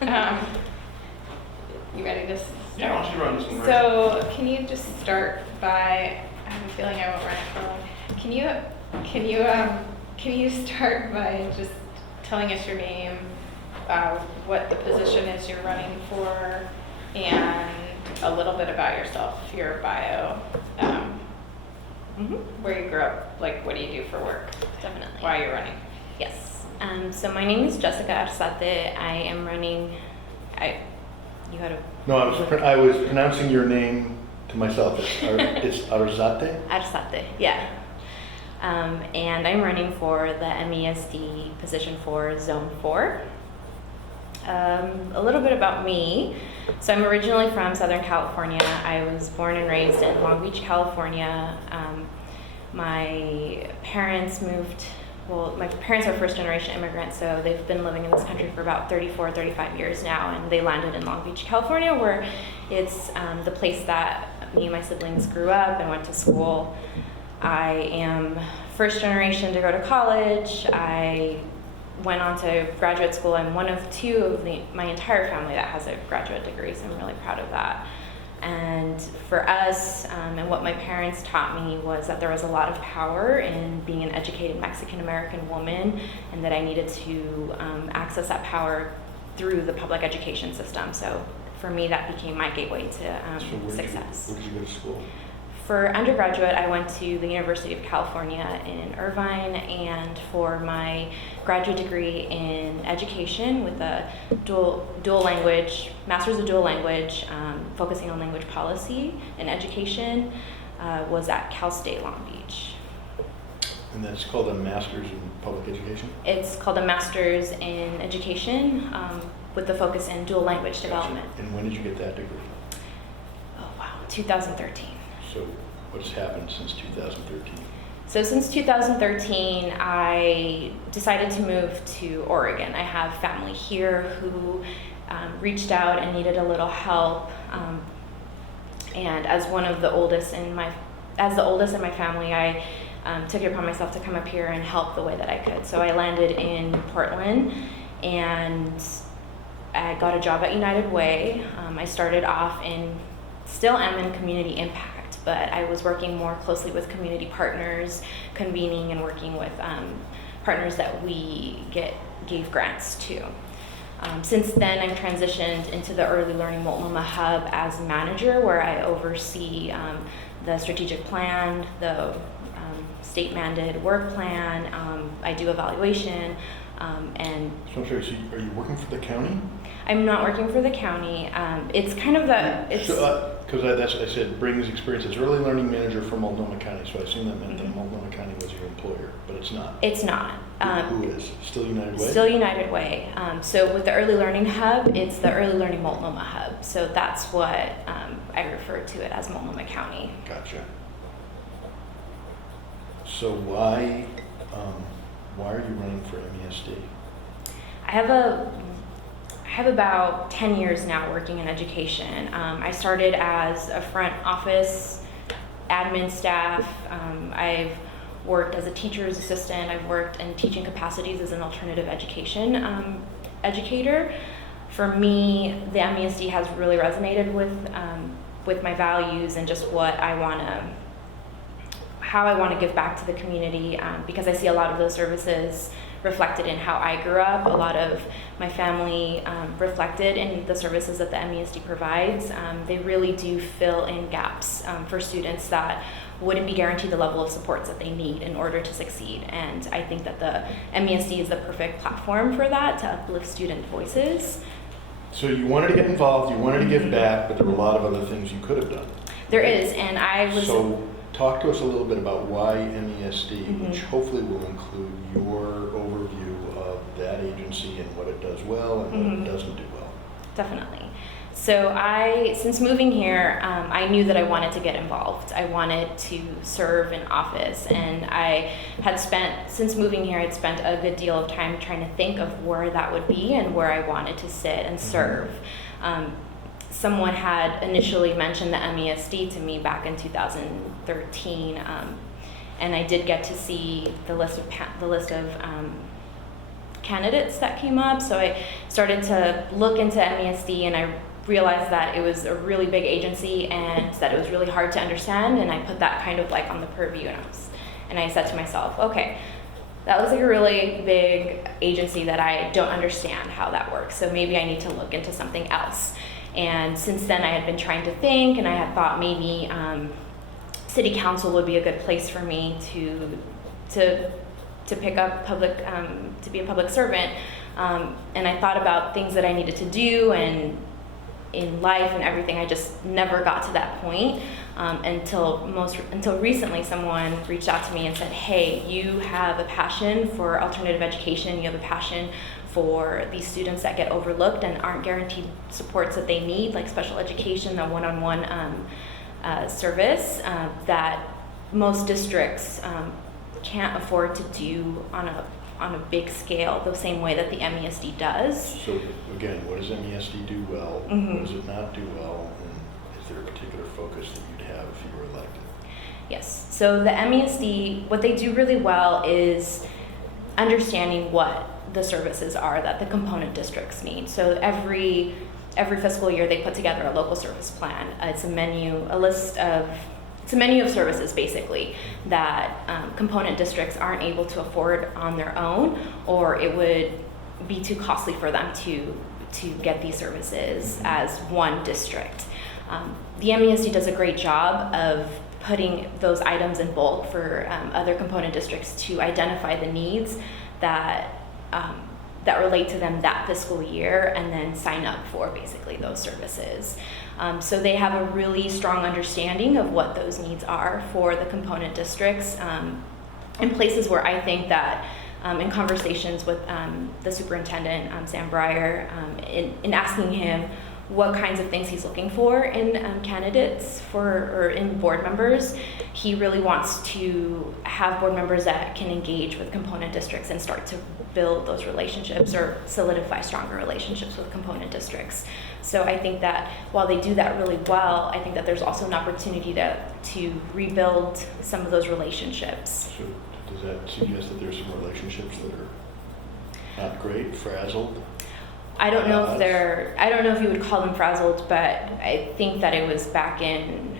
You ready to start? Yeah, why don't you run this one? So can you just start by, I have a feeling I won't run it for long. Can you start by just telling us your name, what the position is you're running for, and a little bit about yourself, your bio, where you grew up, like what do you do for work? Definitely. Why you're running? Yes. So my name is Jessica Arsate. I am running. You had a. No, I was pronouncing your name to myself. It's Arzate? Arsate, yeah. And I'm running for the MESD position for Zone 4. A little bit about me. So I'm originally from Southern California. I was born and raised in Long Beach, California. My parents moved, well, my parents are first generation immigrants, so they've been living in this country for about 34, 35 years now, and they landed in Long Beach, California, where it's the place that me and my siblings grew up and went to school. I am first generation to go to college. I went on to graduate school. I'm one of two of my entire family that has a graduate degree, so I'm really proud of that. And for us, and what my parents taught me was that there was a lot of power in being an educated Mexican-American woman, and that I needed to access that power through the public education system. So for me, that became my gateway to success. Where did you go to school? For undergraduate, I went to the University of California in Irvine, and for my graduate degree in education with a dual language, master's of dual language, focusing on language policy and education, was at Cal State Long Beach. And that's called a master's in public education? It's called a master's in education with the focus in dual language development. And when did you get that degree? Oh wow, 2013. So what's happened since 2013? So since 2013, I decided to move to Oregon. I have family here who reached out and needed a little help. And as the oldest in my family, I took it upon myself to come up here and help the way that I could. So I landed in Portland, and I got a job at United Way. I started off still am in community impact, but I was working more closely with community partners, convening and working with partners that we gave grants to. Since then, I've transitioned into the Early Learning Multnomah Hub as manager, where I oversee the strategic plan, the state-mandated work plan. I do evaluation, and So I'm sorry, so are you working for the county? I'm not working for the county. It's kind of Because I said brings experience as early learning manager for Multnomah County, so I assume that meant that Multnomah County was your employer, but it's not. It's not. Who is? Still United Way? Still United Way. So with the Early Learning Hub, it's the Early Learning Multnomah Hub. So that's what I refer to it as Multnomah County. Gotcha. So why are you running for MESD? I have about 10 years now working in education. I started as a front office admin staff. I've worked as a teacher's assistant. I've worked in teaching capacities as an alternative education educator. For me, the MESD has really resonated with my values and just how I want to give back to the community, because I see a lot of those services reflected in how I grew up. A lot of my family reflected in the services that the MESD provides. They really do fill in gaps for students that wouldn't be guaranteed the level of supports that they need in order to succeed. And I think that the MESD is the perfect platform for that, to uplift student voices. So you wanted to get involved, you wanted to give back, but there were a lot of other things you could have done. There is, and I was... So talk to us a little bit about why MESD, which hopefully will include your overview of that agency and what it does well and what it doesn't do well. Definitely. So since moving here, I knew that I wanted to get involved. I wanted to serve in office, and since moving here, I'd spent a good deal of time trying to think of where that would be and where I wanted to sit and serve. Someone had initially mentioned the MESD to me back in 2013, and I did get to see the list of candidates that came up. So I started to look into MESD, and I realized that it was a really big agency and that it was really hard to understand, and I put that kind of like on the purview, and I said to myself, okay, that was like a really big agency that I don't understand how that works, so maybe I need to look into something else. And since then I had been trying to think, and I had thought maybe city council would be a good place for me to pick up public, to be a public servant. And I thought about things that I needed to do and in life and everything. I just never got to that point until recently someone reached out to me and said, hey, you have a passion for alternative education, you have a passion for these students that get overlooked and aren't guaranteed supports that they need, like special education, the one-on-one service that most districts can't afford to do on a big scale the same way that the MESD does. So again, what does MESD do well? Mm-hmm. What does it not do well? And is there a particular focus that you'd have if you were elected? Yes. So the MESD, what they do really well is understanding what the services are that the component districts need. So every fiscal year they put together a local service plan. It's a menu of services basically that component districts aren't able to afford on their own, or it would be too costly for them to get these services as one district. The MESD does a great job of putting those items in bulk for other component districts to identify the needs that relate to them that fiscal year, and then sign up for basically those services. So they have a really strong understanding of what those needs are for the component districts, in places where I think that in conversations with the superintendent, Sam Breyer, in asking him what kinds of things he's looking for in candidates or in board members, he really wants to have board members that can engage with component districts and start to build those relationships or solidify stronger relationships with component districts. So I think that while they do that really well, I think that there's also an opportunity to rebuild some of those relationships. So does that suggest that there's some relationships that are not great, frazzled? I don't know if you would call them frazzled, but I think that it was back in,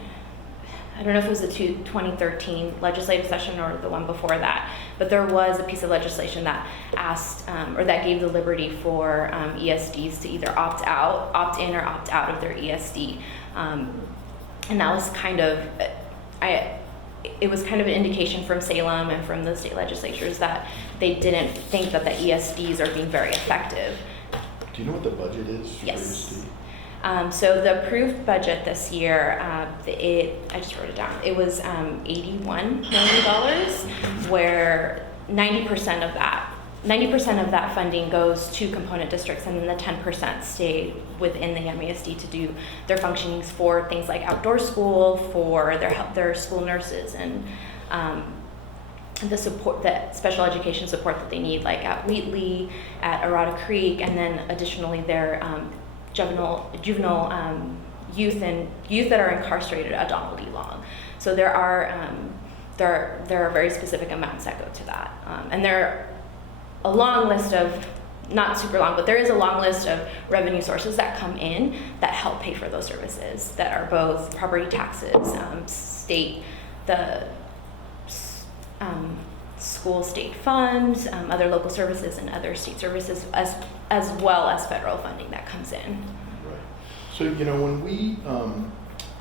I don't know if it was the 2013 legislative session or the one before that, but there was a piece of legislation that asked, or that gave the liberty for ESDs to either opt in or opt out of their ESD. And that was kind of, it was kind of an indication from Salem and from the state legislatures that they didn't think that the ESDs are being very effective. Do you know what the budget is for Yes. ESD? So the approved budget this year, I just wrote it down. It was $81 million, where 90% of that funding goes to component districts, and then the 10% stay within the MESD to do their functionings for things like outdoor school, for their school nurses, and the support, that special education support that they need, like at Wheatley, at Arata Creek, and then additionally their juvenile youth and youth that are incarcerated at Donald E. Long. So there are very specific amounts that go to that, and there are a long list of, not super long, but there is a long list of revenue sources that come in that help pay for those services, that are both property taxes, state, the school state funds, other local services and other state services, as well as federal funding that comes in. Right. So, when we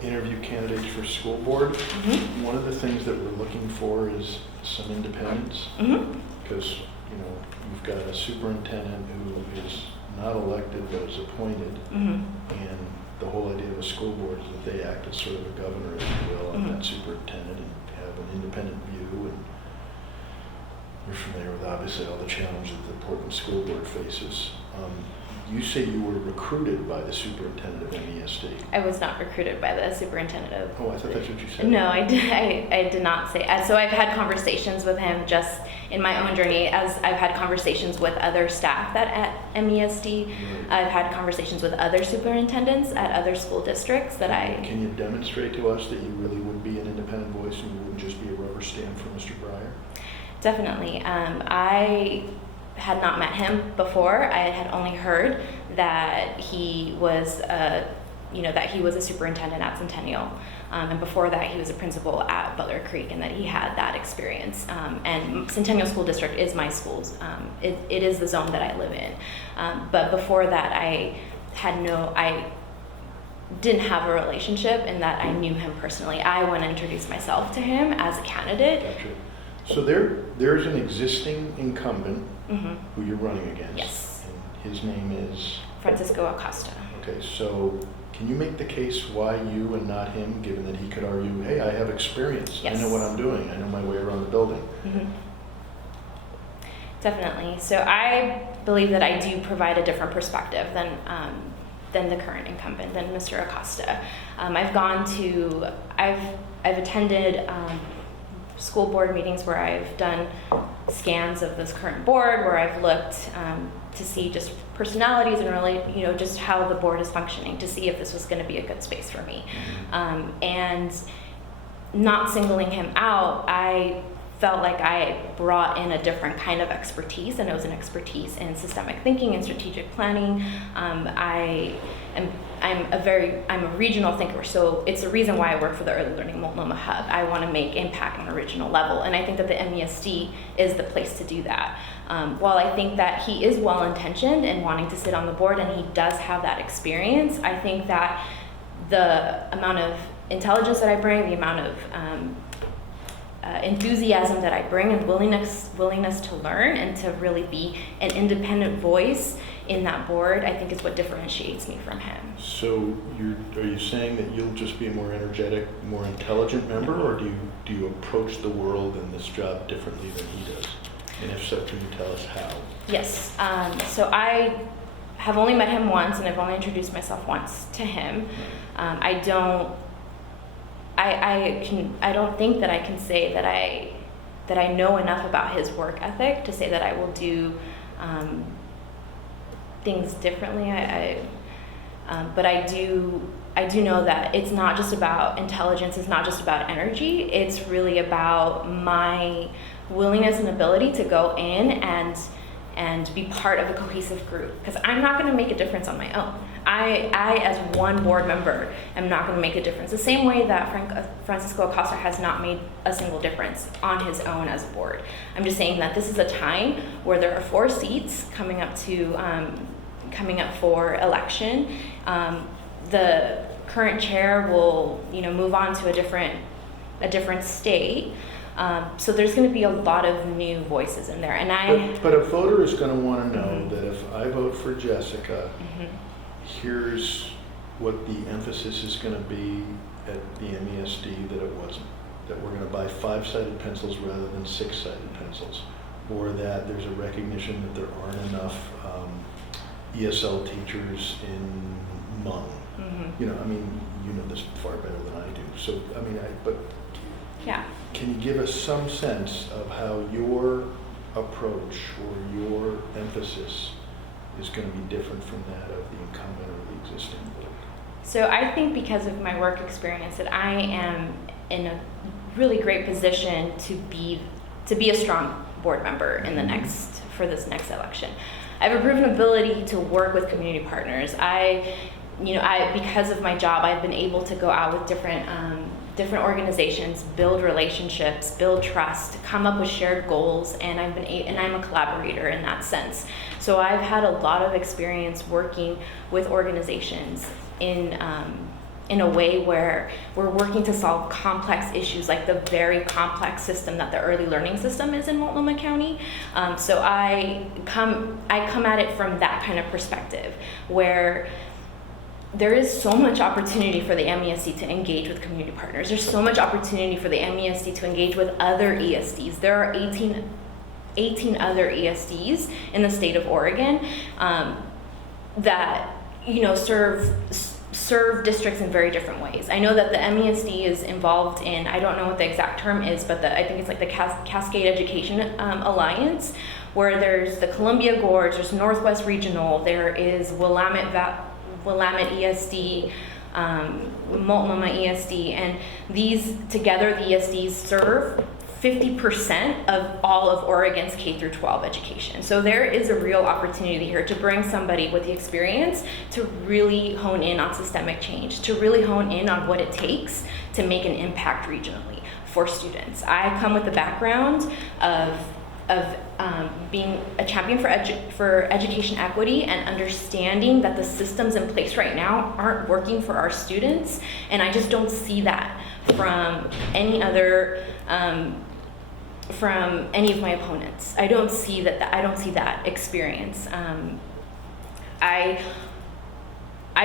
interview candidates for school board, Mm-hmm. one of the things that we're looking for is some independence. Mm-hmm. Because, you've got a superintendent who is not elected but is appointed. Mm-hmm. And the whole idea of a school board is that they act as sort of a governor, if you will, on Mm-hmm. that superintendent and have an independent view. And you're familiar with, obviously, all the challenges that the Portland School Board faces. You say you were recruited by the superintendent of MESD. I was not recruited by the superintendent of. Oh, I thought that's what you said. No, I did not say. So I've had conversations with him just in my own journey, as I've had conversations with other staff at MESD. Right. I've had conversations with other superintendents at other school districts that I. Can you demonstrate to us that you really would be an independent voice and you wouldn't just be a rubber stamp for Mr. Breyer? Definitely. I had not met him before. I had only heard that he was a superintendent at Centennial. And before that, he was a principal at Butler Creek, and that he had that experience. And Centennial School District is my school's. It is the zone that I live in. But before that, I didn't have a relationship in that I knew him personally. I want to introduce myself to him as a candidate. Gotcha. So there's an existing incumbent Mm-hmm. who you're running against. Yes. And his name is? Francisco Acosta. Okay, so can you make the case why you and not him, given that he could argue, hey, I have experience. Yes. I know what I'm doing. I know my way around the building. Mm-hmm. Definitely. So I believe that I do provide a different perspective than the current incumbent, than Mr. Acosta. I've attended school board meetings where I've done scans of this current board, where I've looked to see just personalities and really, just how the board is functioning, to see if this was going to be a good space for me. And not singling him out, I felt like I brought in a different kind of expertise, and it was an expertise in systemic thinking and strategic planning. I'm a regional thinker, so it's the reason why I work for the Early Learning Multnomah Hub. I want to make impact on a regional level, and I think that the MESD is the place to do that. While I think that he is well-intentioned in wanting to sit on the board, and he does have that experience, I think that the amount of intelligence that I bring, the amount of enthusiasm that I bring, and willingness to learn and to really be an independent voice in that board, I think is what differentiates me from him. So are you saying that you'll just be a more energetic, more intelligent member, or do you approach the world in this job differently than he does? And if so, can you tell us how? Yes. So I have only met him once, and I've only introduced myself once to him. I don't think that I can say that I know enough about his work ethic to say that I will do things differently. But I do know that it's not just about intelligence. It's not just about energy. It's really about my willingness and ability to go in and be part of a cohesive group, because I'm not going to make a difference on my own. I as one board member am not going to make a difference, the same way that Francisco Acosta has not made a single difference on his own as a board. I'm just saying that this is a time where there are 4 seats coming up for election. The current chair will move on to a different state. So there's going to be a lot of new voices in there, and But a voter is going to want to know that if I vote for Jessica, here's what the emphasis is going to be at the MESD that it wasn't. That we're going to buy 5-sided pencils rather than 6-sided pencils, or that there's a recognition that there aren't enough ESL teachers in Hmong. You know this far better than I do. So yeah. Can you give us some sense of how your approach or your emphasis is going to be different from that of the incumbent or the existing board? So I think because of my work experience that I am in a really great position to be a strong board member in for this next election. I have a proven ability to work with community partners. Because of my job, I've been able to go out with different organizations, build relationships, build trust, come up with shared goals, and I'm a collaborator in that sense. So I've had a lot of experience working with organizations in a way where we're working to solve complex issues, like the very complex system that the early learning system is in Multnomah County. So I come at it from that kind of perspective, where there is so much opportunity for the MESD to engage with community partners. There's so much opportunity for the MESD to engage with other ESDs. There are 18 other ESDs in the state of Oregon that serve districts in very different ways. I know that the MESD is involved in, I don't know what the exact term is, but I think it's like the Cascade Education Alliance, where there's the Columbia Gorge, there's Northwest Regional, there is Willamette ESD, Multnomah ESD, and these together, the ESDs serve 50% of all of Oregon's K through 12 education. So there is a real opportunity here to bring somebody with the experience to really hone in on systemic change, to really hone in on what it takes to make an impact regionally for students. I come with the background of being a champion for education equity and understanding that the systems in place right now aren't working for our students, and I just don't see that from any other from any of my opponents. I don't see that experience. I've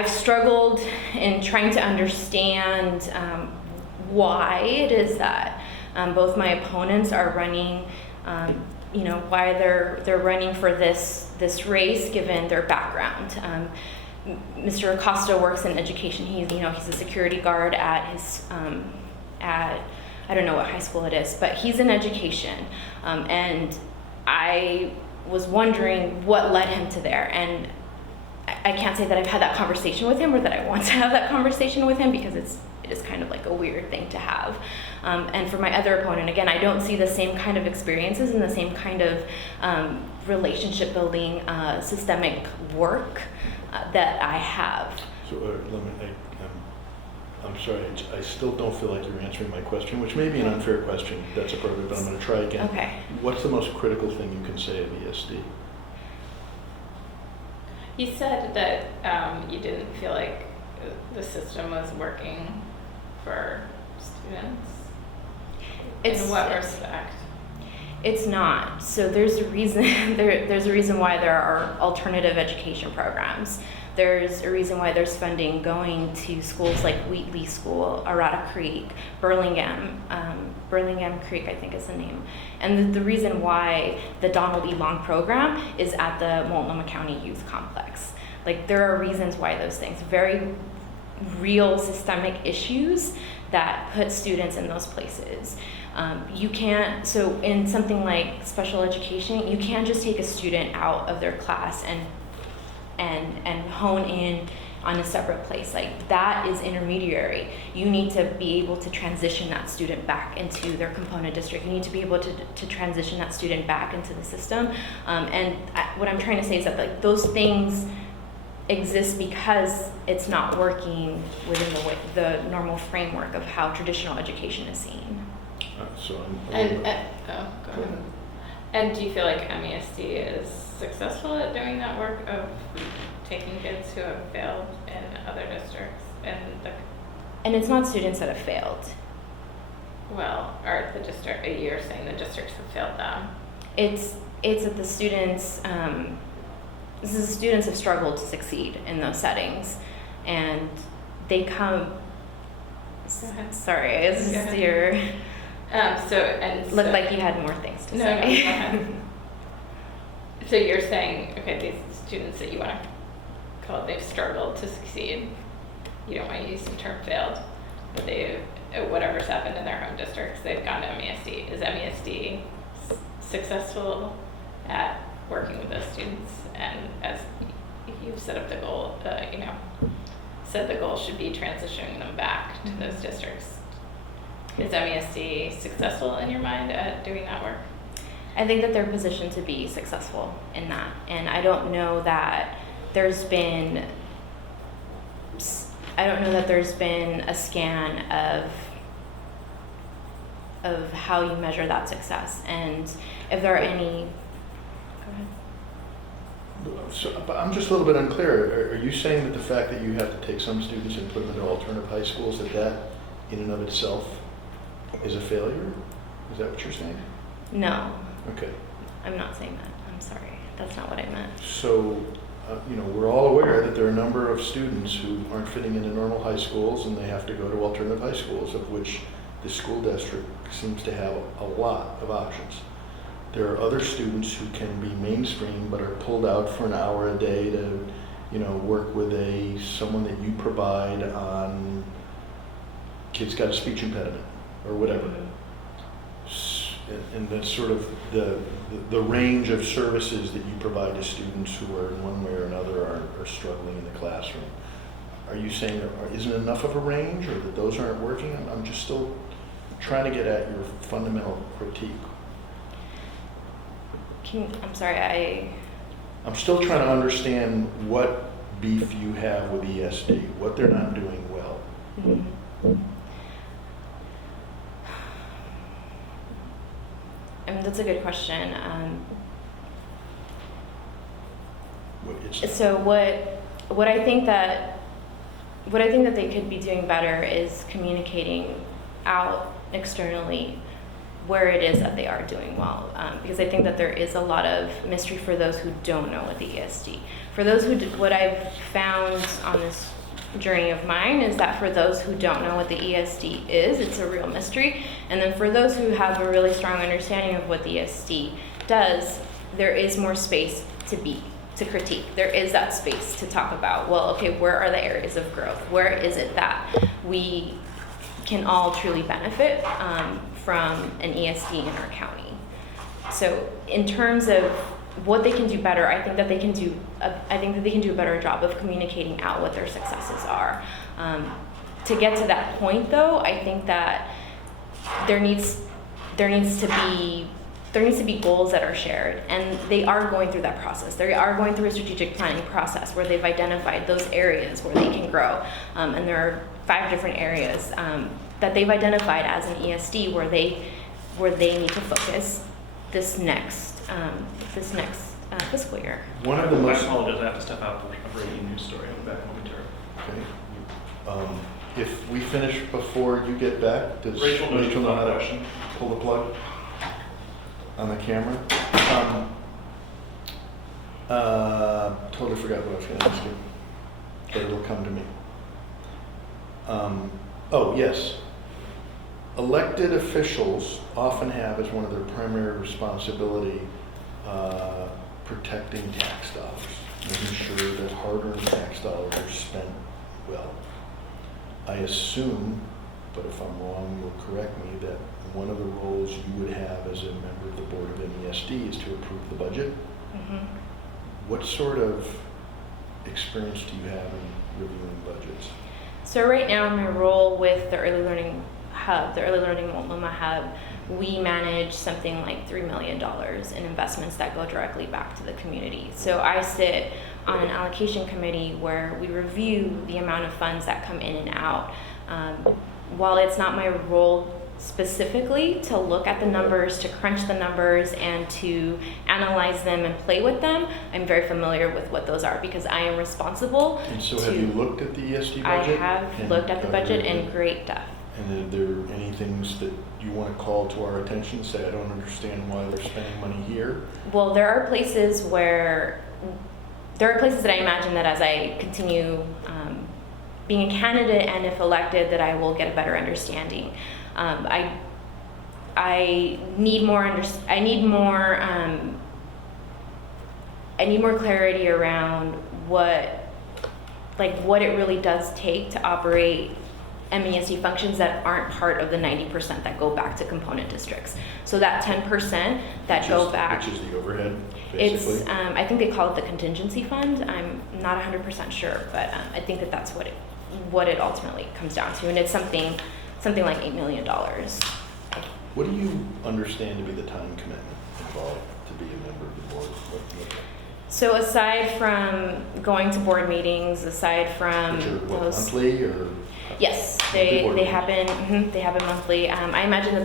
struggled in trying to understand why it is that both my opponents are running, why they're running for this race given their background. Mr. Acosta works in education. He's a security guard at his I don't know what high school it is, but he's in education, and I was wondering what led him to there. And I can't say that I've had that conversation with him or that I want to have that conversation with him, because it is kind of like a weird thing to have. And for my other opponent, again, I don't see the same kind of experiences and the same kind of relationship building, systemic work that I have. So I'm sorry, I still don't feel like you're answering my question, which may be an unfair question. That's appropriate, but I'm going to try again. Okay. What's the most critical thing you can say of ESD? You said that you didn't feel like the system was working for students. In what respect? It's not. So there's a reason. There's a reason why there are alternative education programs. There's a reason why there's funding going to schools like Wheatley School, Arata Creek, Burlingame Creek, I think is the name. And the reason why the Donald E. Long program is at the Multnomah County Youth Complex. Like, there are reasons why those things, very real systemic issues that put students in those places. You can't, so in something like special education, you can't just take a student out of their class and hone in on a separate place. Like, that is intermediary. You need to be able to transition that student back into their component district. You need to be able to transition that student back into the system. What I'm trying to say is that, like, those things exist because it's not working within the normal framework of how traditional education is seen. Go ahead. ahead. And do you feel like MESD is successful at doing that work of taking kids who have failed in other districts and it's not students that have failed. Well, or the district, you're saying the districts have failed them. It's that the students students have struggled to succeed in those settings, and they come. Go ahead. Sorry, it's just your. Looked like you had more things to say. No, go ahead. So you're saying, okay, these students that you want to call it, they've struggled to succeed. You don't want to use the term failed, but whatever's happened in their home districts, they've gone to MESD. Is MESD successful at working with those students? And as you've set up the goal, said the goal should be transitioning them back to those districts. Is MESD successful in your mind at doing that work? I think that they're positioned to be successful in that, and I don't know that there's been a scan of how you measure that success, and if there are any. Go ahead. So, but I'm just a little bit unclear. Are you saying that the fact that you have to take some students and put them into alternative high schools, that in and of itself is a failure? Is that what you're saying? No. Okay. I'm not saying that. I'm sorry. That's not what I meant. So, we're all aware that there are a number of students who aren't fitting into normal high schools, and they have to go to alternative high schools, of which the school district seems to have a lot of options. There are other students who can be mainstream but are pulled out for an hour a day to, work with someone that you provide on kid's got a speech impediment or whatever. And that's sort of the range of services that you provide to students who are in one way or another are struggling in the classroom. Are you saying there isn't enough of a range, or that those aren't working? I'm just still trying to get at your fundamental critique. I'm sorry, I'm still trying to understand what beef you have with ESD, what they're not doing well. I mean, that's a good question. So what I think that they could be doing better is communicating out externally where it is that they are doing well, because I think that there is a lot of mystery for those who don't know what the ESD. For those who, what I've found on this journey of mine is that for those who don't know what the ESD is, it's a real mystery. And then for those who have a really strong understanding of what the ESD does, there is more space to critique. There is that space to talk about, well, okay, where are the areas of growth? Where is it that we can all truly benefit from an ESD in our county? So in terms of what they can do better, I think that they can do a better job of communicating out what their successes are. To get to that point, though, I think that there needs to be goals that are shared, and they are going through that process. They are going through a strategic planning process where they've identified those areas where they can grow, and there are 5 different areas that they've identified as an ESD where they need to focus this next fiscal year. One of the I most apologize, I have to step out for a breaking news story. I'll be back momentarily. okay. If we finish before you get back, does Rachel knows you've know got how a to question. pull the plug on the camera? Totally forgot what I was going to ask you, but it'll come to me. Oh, yes. Elected officials often have as one of their primary responsibility protecting tax dollars, making sure that hard-earned tax dollars are spent well. I assume, but if I'm wrong, you'll correct me, that one of the roles you would have as a member of the board of NESD is to approve the budget. Mm-hmm. What sort of experience do you have in reviewing budgets? So right now in my role with the Early Learning Hub, the Early Learning Multnomah Hub, we manage something like $3 million in investments that go directly back to the community. So I sit on an allocation committee where we review the amount of funds that come in and out. While it's not my role specifically to look at the numbers, to crunch the numbers, and to analyze them and play with them, I'm very familiar with what those are because I am responsible. And so have you looked at the ESD budget? I have looked at the budget in great depth. And are there any things that you want to call to our attention, say, I don't understand why they're spending money here? Well, there are places that I imagine that as I continue being a candidate and if elected, that I will get a better understanding. I need more clarity around what it really does take to operate MESD functions that aren't part of the 90% that go back to component districts. So that 10% that go back, which is the overhead, basically. it's I think they call it the contingency fund. I'm not 100% sure, but I think that that's what it ultimately comes down to, and it's something like $8 million. What do you understand to be the time commitment involved to be a member of the board? So aside from going to board meetings, aside from Which are, those, monthly or? yes, Monthly board they meetings? happen. They happen monthly. I imagine that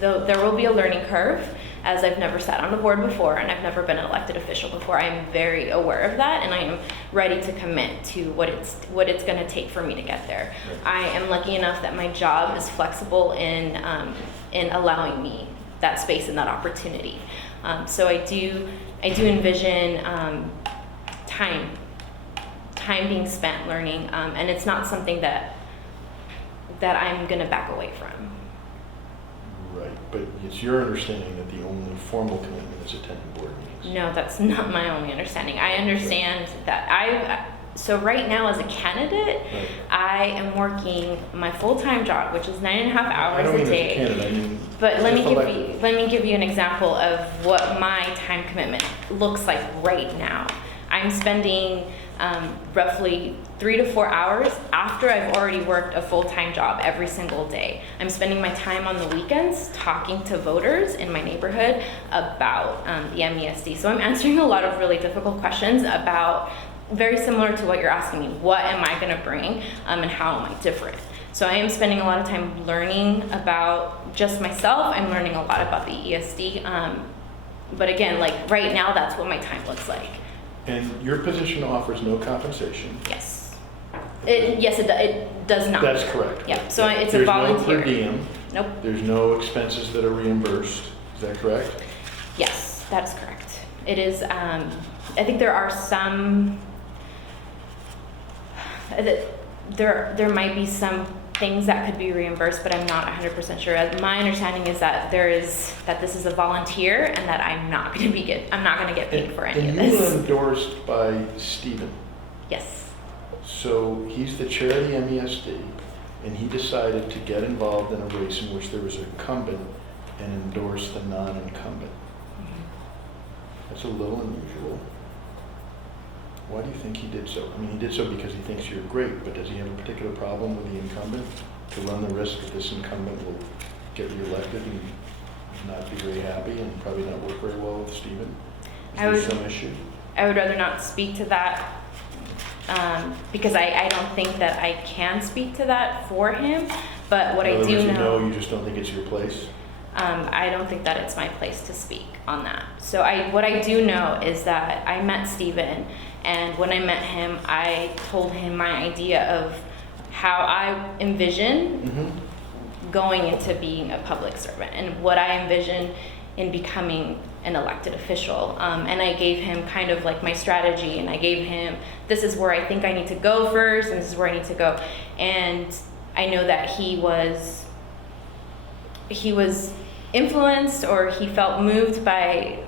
there will be a learning curve, as I've never sat on a board before and I've never been an elected official before. I am very aware of that, and I am ready to commit to what it's going to take for me to get there. Right. I am lucky enough that my job is flexible in allowing me that space and that opportunity. So I do envision time being spent learning, and it's not something that I'm going to back away from. Right, but it's your understanding that the only formal commitment is attending board meetings? No, that's not my only understanding. I understand that so right now as a candidate, Right. I am working my full-time job, which is 9.5 hours I don't a mean as day. a candidate, I mean But let if me give you an example of what my time commitment looks like right now. I'm spending roughly 3 to 4 hours after I've already worked a full-time job every single day. I'm spending my time on the weekends talking to voters in my neighborhood about the MESD. So I'm answering a lot of really difficult questions about, very similar to what you're asking me, what am I gonna bring and how am I different? So I am spending a lot of time learning about just myself. I'm learning a lot about the ESD. But again, like right now, that's what my time looks like. And your position offers no compensation. Yes. It does not. That's correct. Yep. So it's a volunteer. There's no per diem. Nope. There's no expenses that are reimbursed. Is that correct? Yes, that is correct. It is. I think there are some. There might be some things that could be reimbursed, but I'm not 100% sure. My understanding is that this is a volunteer and that I'm not going to get paid for any of this. And you were endorsed by Stephen. Yes. So he's the chair of the MESD, and he decided to get involved in a race in which there was an incumbent and endorse the non-incumbent. That's a little unusual. Why do you think he did so? I mean, he did so because he thinks you're great, but does he have a particular problem with the incumbent to run the risk that this incumbent will get reelected and not be very happy and probably not work very well with Stephen? Is there some issue? I would rather not speak to that because I don't think that I can speak to that for him. But what I do know, you just don't think it's your place? I don't think that it's my place to speak on that. So what I do know is that I met Stephen, and when I met him, I told him my idea of how I envision going into being a public servant and what I envision in becoming an elected official. And I gave him kind of like my strategy, and I gave him, this is where I think I need to go first, and this is where I need to go. And I know that he was influenced, or he felt moved by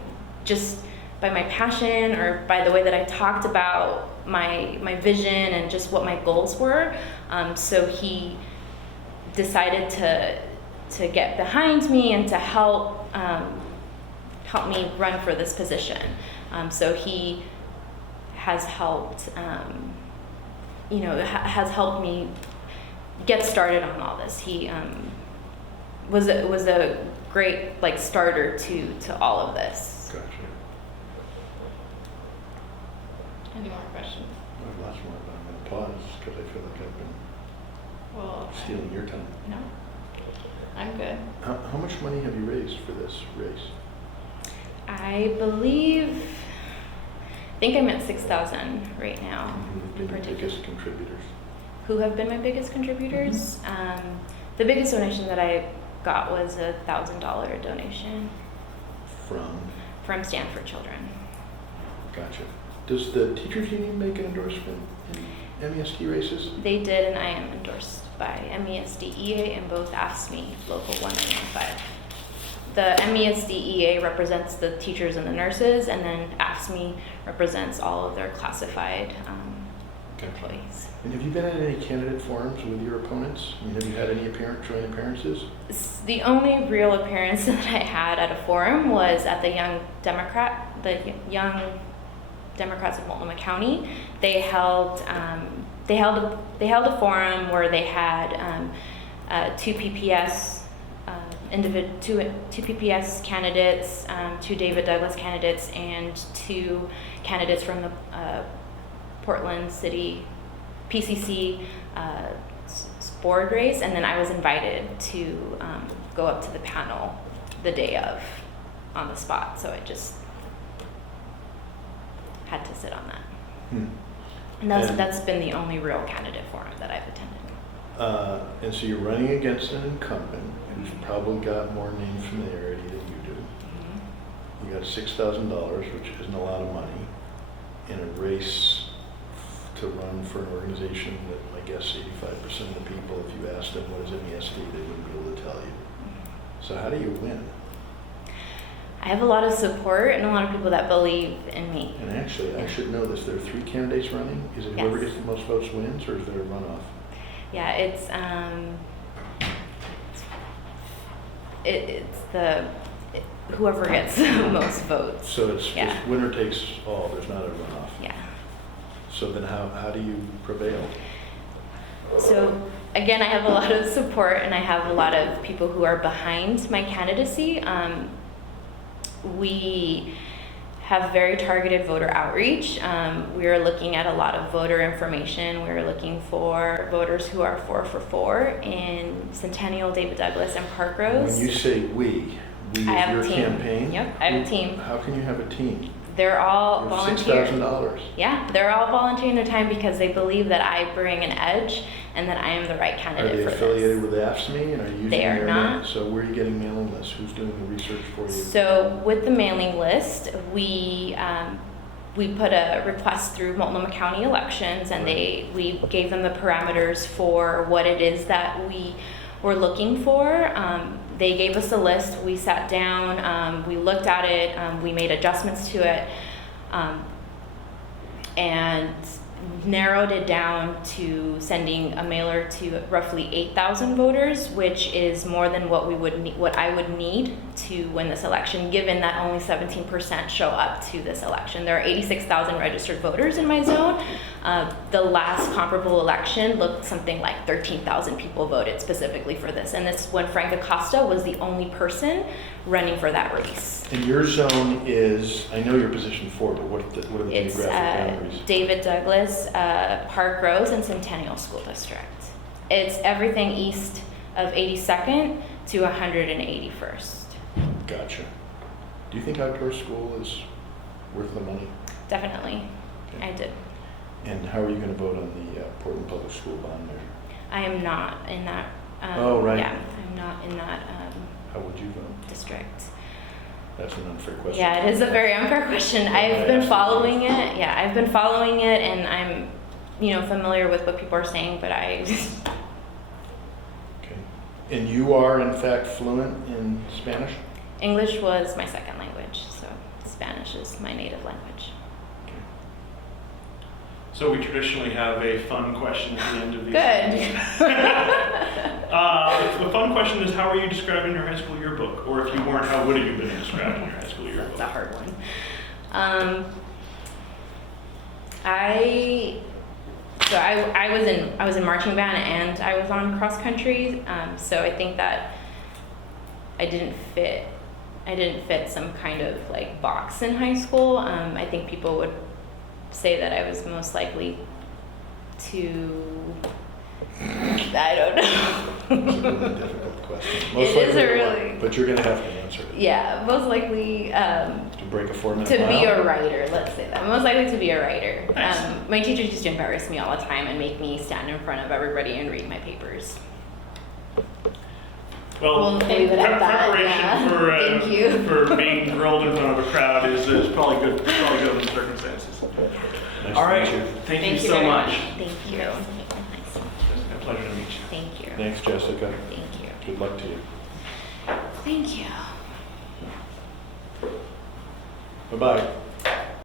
my passion, or by the way that I talked about my vision and just what my goals were. So he decided to get behind me and to help me run for this position. So he has helped, has helped me get started on all this. He was a great starter to all of this. Gotcha. Any more questions? I have lots more, but I'm going to pause because I feel like I've Well, been stealing your time. no, I'm good. How much money have you raised for this race? I think I'm at 6,000 right now. Who've been your biggest contributors? Who have been my biggest contributors? The biggest donation that I got was a $1,000 donation From Stand for Children. Gotcha. Does the teachers union make an endorsement in MESD races? They did, and I am endorsed by MESD EA and both AFSCME Local 1915. The MESD EA represents the teachers and the nurses, and then AFSCME represents all of their classified employees. And have you been at any candidate forums with your opponents? I mean, have you had any joint appearances? The only real appearance that I had at a forum was at the Young Democrats of Multnomah County. They held a forum where they had two PPS two PPS candidates, two David Douglas candidates, and two candidates from the Portland City PCC board race, and then I was invited to go up to the panel the day of on the spot, so I just had to sit on that. And that's been the only real candidate forum that I've attended. And so you're running against an incumbent who's probably got more name familiarity than you do. You got $6,000, which isn't a lot of money, in a race to run for an organization that I guess 85% of the people, if you asked them what is MESD, they wouldn't be able to tell you. So how do you win? I have a lot of support and a lot of people that believe in me. And actually, I should know this. There are 3 candidates running. Is it whoever Yes. gets the most votes wins, or is there a runoff? Yeah, it's whoever gets the most votes. So it's Yeah. just winner takes all. There's not a runoff. Yeah. So then how do you prevail? So again, I have a lot of support and I have a lot of people who are behind my candidacy. We have very targeted voter outreach. We are looking at a lot of voter information. We're looking for voters who are 4 for 4 in Centennial, David Douglas, and Park Rose. When you say we I is have your a team. campaign? Yep, I have a team. How can you have a team? They're all You have volunteer. $6,000. Yeah, they're all volunteering their time because they believe that I bring an edge and that I am the right Are candidate they for affiliated this. with AFSCME and are you using They are their not. So where are you getting mailing lists? Who's doing the research for you? So with the mailing list, we put a request through Multnomah County Elections, and we gave them the parameters for what it is that we were looking for. They gave us a list. We sat down, we looked at it, we made adjustments to it, and narrowed it down to sending a mailer to roughly 8,000 voters, which is more than what I would need to win this election, given that only 17% show up to this election. There are 86,000 registered voters in my zone. The last comparable election looked something like 13,000 people voted specifically for this, and this when Frank Acosta was the only person running for that race. And your zone is, I know your position 4, but what are the It's geographic boundaries? David Douglas, Park Rose, and Centennial School District. It's everything east of 82nd to 181st. Gotcha. Do you think outdoor school is worth the money? Definitely, Okay. I did. And how are you going to vote on the Portland Public School bond there? I am not in that. Oh, right. Yeah, I'm not in that How would you vote? district. That's an unfair question. Yeah, it is a very unfair question. I've been following it. Yeah, I've been following it, and I'm, familiar with what people are saying, but I just. Okay. And you are in fact fluent in Spanish? English was my second language, so Spanish is my native language. Okay. So we traditionally have a fun question at the end of these. Good. The fun question is, how are you describing your high school yearbook? Or if you weren't, how would you have been describing your high school yearbook? That's a hard one. I was in marching band and I was on cross country. So I think that I didn't fit some kind of like box in high school. I think people would say that I was most likely to. I don't know. It's a really difficult question. It is a really- But you're going to have to answer it. Yeah, most likely. To break a 4-minute To mile? be a writer, let's say that. Most likely to be a writer. Nice. My teachers used to embarrass me all the time and make me stand in front of everybody and read my papers. Well, We'll leave it at that, preparation yeah. Thank you. for being grilled in front of a crowd is probably good. Probably good in the circumstances. Nice All to right, meet you. thank you Thank you so very much. much. Thank you. Nice. It's been a pleasure to meet you. Thank you. Thanks, Jessica. Thank you. Good luck to you. Thank you. Bye-bye.